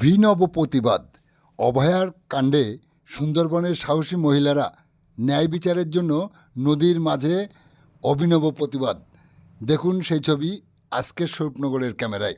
অভিনব প্রতিবাদ। অভয়ার কাণ্ডে সুন্দরবনের সাহসী মহিলারা ন্যায় বিচারের জন্য নদীর মাঝে অভিনব প্রতিবাদ। দেখুন সেই ছবি আজকের স্বরূপনগরের ক্যামেরায়।